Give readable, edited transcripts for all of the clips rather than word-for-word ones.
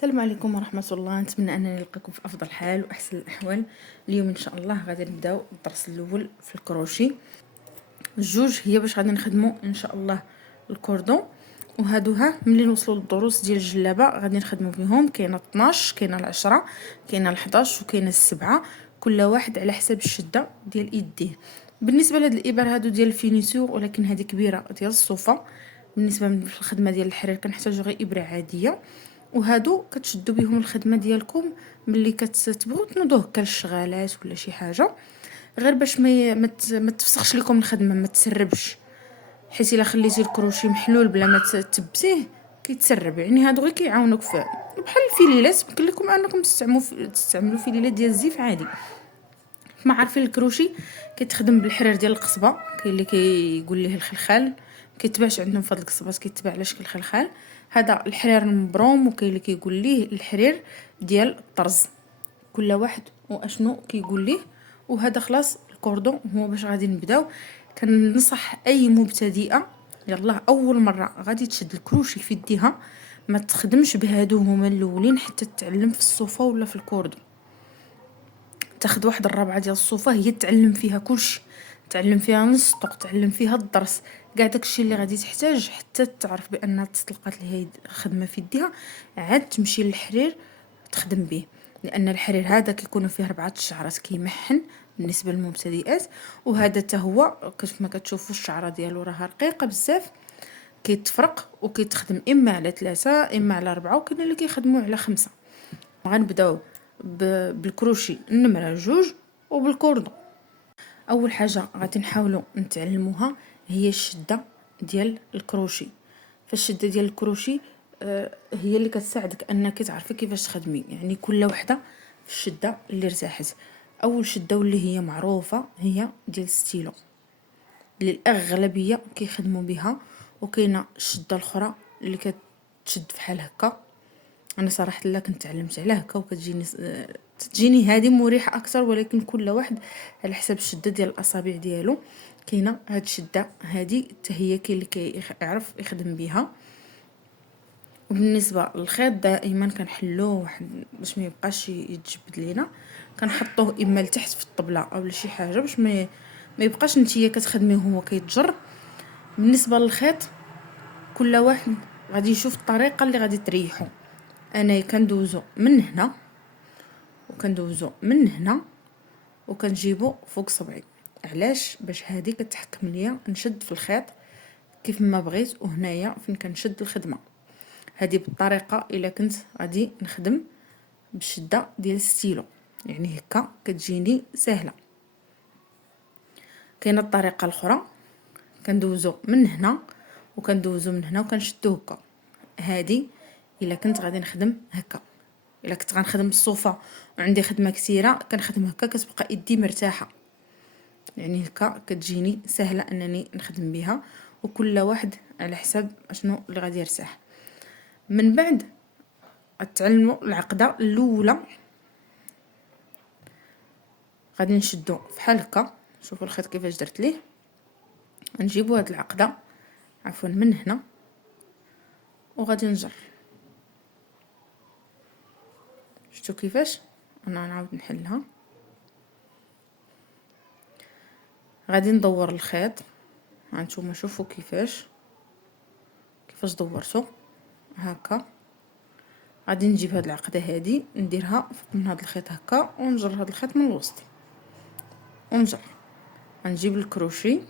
السلام عليكم ورحمة الله. نتمنى أنني نلقاكم في أفضل حال وأحسن الأحوال. اليوم إن شاء الله غادي نبداو الدرس الأول في الكروشي. الجوج هي باش غادي نخدمو إن شاء الله الكوردون، وهادو ملي نوصلوا للدروس ديال الجلابة غادي نخدمو فيهم. كاينه 12، كاينه 10، كاينه 11 وكاينه 7، كل واحد على حسب الشدة ديال يديه. بالنسبة لهاد الإبر هادو ديال الفينيسور، ولكن هذه كبيرة ديال الصوفة. بالنسبة للخدمة ديال الحرير كنحتاجو غير إبرة عادية، وهادو كتشدوا بهم الخدمه ديالكم ملي كتبغوا تنوضوا هكا للشغالات ولا شي حاجه، غير باش ما تفسخش لكم الخدمه، ما تسربش، حيت الا خليتي الكروشي محلول بلا ما تثبتيه كيتسرب. يعني هادو غير كيعاونوك في بحال الفيليلات. يمكن لكم انكم تستعملوا فيليلات ديال الزيف عادي. ما عارفين الكروشي كيتخدم بالحرير ديال القصبه، كاين اللي كيقول ليه الخلخال، كيتباعش عندهم فهاد القصبات، كيتباع على شكل خلخال. هذا الحرير المبروم، وكاين اللي كيقول ليه الحرير ديال الطرز، كل واحد واشنو كيقول ليه. وهذا خلاص الكوردون هو باش غادي نبداو. كننصح اي مبتدئه يلا اول مره غادي تشد الكروشي في يديها ما تخدمش بهادو هما الاولين حتى تتعلم في الصوفه ولا في الكوردون. تاخد واحد الرابعه ديال الصوفه هي تعلم فيها كلشي، تعلم فيها نص طوق، تعلم فيها الدرس، كاع داكشي اللي غادي تحتاج حتى تعرف بان تطلقات لها خدمه في يديها، عاد تمشي للحرير تخدم به. لان الحرير هذا كيكونوا فيه 4 الشعرات كيمحن بالنسبه للمبتدئات، وهذا حتى هو كيف ما كتشوفوا الشعره ديالو راها رقيقه بزاف، كيتفرق وكيتخدم اما على 3 اما على 4، وكاين اللي كيخدموا على 5. غنبداو بالكروشي النمره 2 وبالكوردون. اول حاجه غادي نحاولوا نتعلموها هي الشده ديال الكروشي. فالشده ديال الكروشي هي اللي كتساعدك انك تعرفي كيفاش تخدمي، يعني كل وحده في الشده اللي ارتاحت. اول شده واللي هي معروفه هي ديال الستيلو اللي الاغلبيه كيخدموا بها، وكاينه الشده الاخرى اللي كتشد بحال هكا. انا صراحه لا كنت تعلمت على هكا تجيني هذه مريحه اكثر، ولكن كل واحد على حسب الشده ديال الاصابع ديالو. كاينه هاد الشده هذه حتى هي كاين اللي كيعرف يخدم بها. وبالنسبه للخيط دائما كنحلوه واحد باش ما يبقاش يتجبد لينا، كنحطوه اما لتحت في الطبله او لشي حاجه باش ما يبقاش نتيا كتخدميه وهو كيتجر. بالنسبه للخيط كل واحد غادي يشوف الطريقه اللي غادي تريحو. انا كندوزو من هنا وكندوزو من هنا وكنجيبو فوق صبعي. علاش؟ باش هذه كتحكم ليا نشد في الخيط كيف ما بغيت، وهنايا فين كنشد الخدمه. هذه بالطريقه الا كنت غادي نخدم بالشده ديال الستيلو، يعني هكا كتجيني سهله. كاينه الطريقه الاخرى كندوزو من هنا وكندوزو من هنا وكنشدو هكا. هذه الا كنت غادي نخدم هكا. الا كنت غنخدم بالصوفه وعندي خدمه كثيره كنخدم هكا، كتبقى يدي مرتاحه، يعني هكا كتجيني سهله انني نخدم بها. وكل واحد على حسب اشنو اللي غادي يرتاح. من بعد غتعلموا العقده الاولى، غادي نشدو بحال هكا. شوفوا الخيط كيفاش درت ليه. نجيبوا هاد العقده عفوا من هنا وغادي نجر. شفتوا كيفاش؟ انا نعاود نحلها. غادي ندور الخيط، هانتوما شوفوا كيفاش دورته هكا. غادي نجيب هاد العقده هادي نديرها فوق من هاد الخيط هكا، ونجر هاد الخيط من الوسط ونجر. غنجيب الكروشي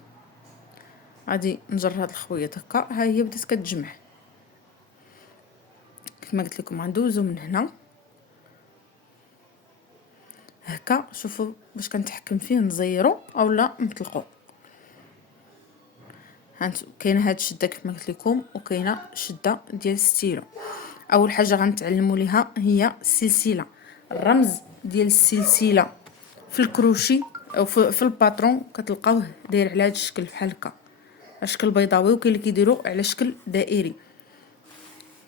غادي نجر هاد الخويط هكا. ها هي بدات كتجمع كما قلت لكم. غندوزو من هنا هكا. شوفوا باش كنتحكم فيه نزيرو اولا نطلقو. هانتو كاينه هاد الشده كيف ما قلت لكم، وكاينه الشده ديال الستيلو. اول حاجه غنتعلموا ليها هي السلسله. الرمز ديال السلسله في الكروشي او في الباترون كتلقاوه داير على هذا الشكل بحال هكا، شكل بيضاوي، وكاين اللي كيديروا على شكل دائري.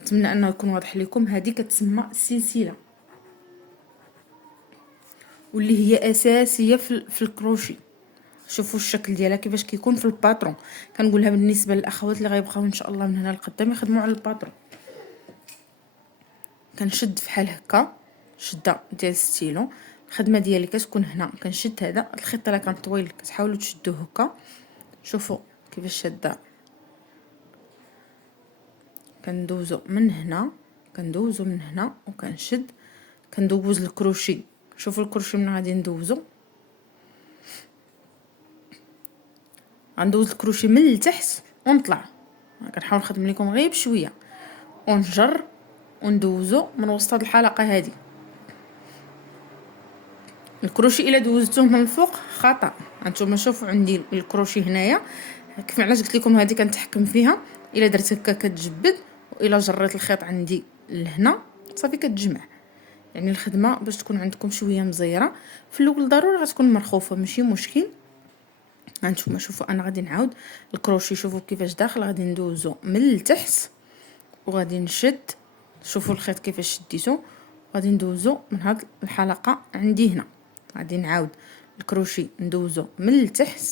نتمنى انه يكون واضح لكم. هذه كتسمى السلسله، واللي هي اساسيه في الكروشي. شوفوا الشكل ديالها كيفاش كيكون في الباترون. كنقولها بالنسبه للاخوات اللي غيبقاو ان شاء الله من هنا لقدام يخدموا على الباترون. كنشد فحال هكا شده ديال ستيلو. الخدمه ديالي كتكون هنا كنشد هذا الخيط راه كان طويل كتحاولوا تشدوه هكا. شوفوا كيفاش شاده، كندوزو من هنا كندوزو من هنا وكنشد كندوز الكروشي. شوفوا الكروشي من غادي ندوزو، غندوز الكروشي من التحت ونطلع. كنحاول نخدم لكم غير بشويه ونجر وندوزو من وسط هاد الحلقه هذه. الكروشي الا دوزتوه من الفوق خطا. هانتوما شوفوا عندي الكروشي هنايا كيف علاش قلت لكم هذه كنتحكم فيها. الا درت هكا كتجبد، والا جريت الخيط عندي لهنا صافي كتجمع. يعني الخدمه باش تكون عندكم شويه مزيره في الاول ضروري غتكون مرخوفه ماشي مشكل. هانتوما شوفوا انا غادي نعاود الكروشي. شوفوا كيفاش داخل غادي ندوزو من التحت وغادي نشد. شوفوا الخيط كيفاش شديتو. غادي ندوزو من هاد الحلقه عندي هنا. غادي نعاود الكروشي ندوزو من التحت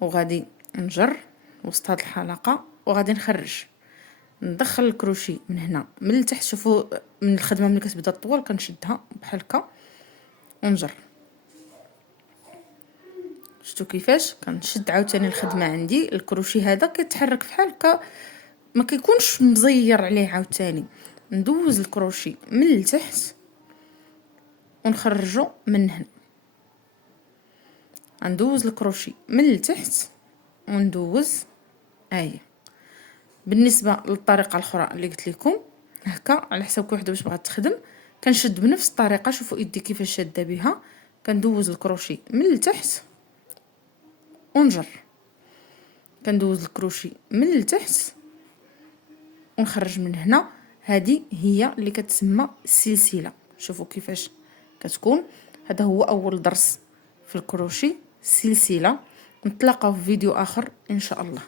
وغادي نجر وسط هاد الحلقه وغادي نخرج ندخل الكروشي من هنا من التحت. شوفوا من الخدمه ملي كتبدا طول كنشدها بحال هكا ونجر. شفتوا كيفاش كنشد عاوتاني الخدمه عندي. الكروشي هذا كيتحرك بحال هكا ما كيكونش مزير عليه. عاوتاني ندوز الكروشي من التحت ونخرجو من هنا. ندوز الكروشي من التحت وندوز اهي. بالنسبه للطريقه الاخرى اللي قلت لكم هكا على حسب كل وحده باش بغات تخدم كنشد بنفس الطريقه. شوفوا يدي كيفاش شاده بها. كندوز الكروشي من التحت ونجر، كندوز الكروشي من التحت ونخرج من هنا. هذه هي اللي كتسمى السلسله. شوفوا كيفاش كتكون. هذا هو اول درس في الكروشي السلسله. نتلاقاو في فيديو اخر ان شاء الله.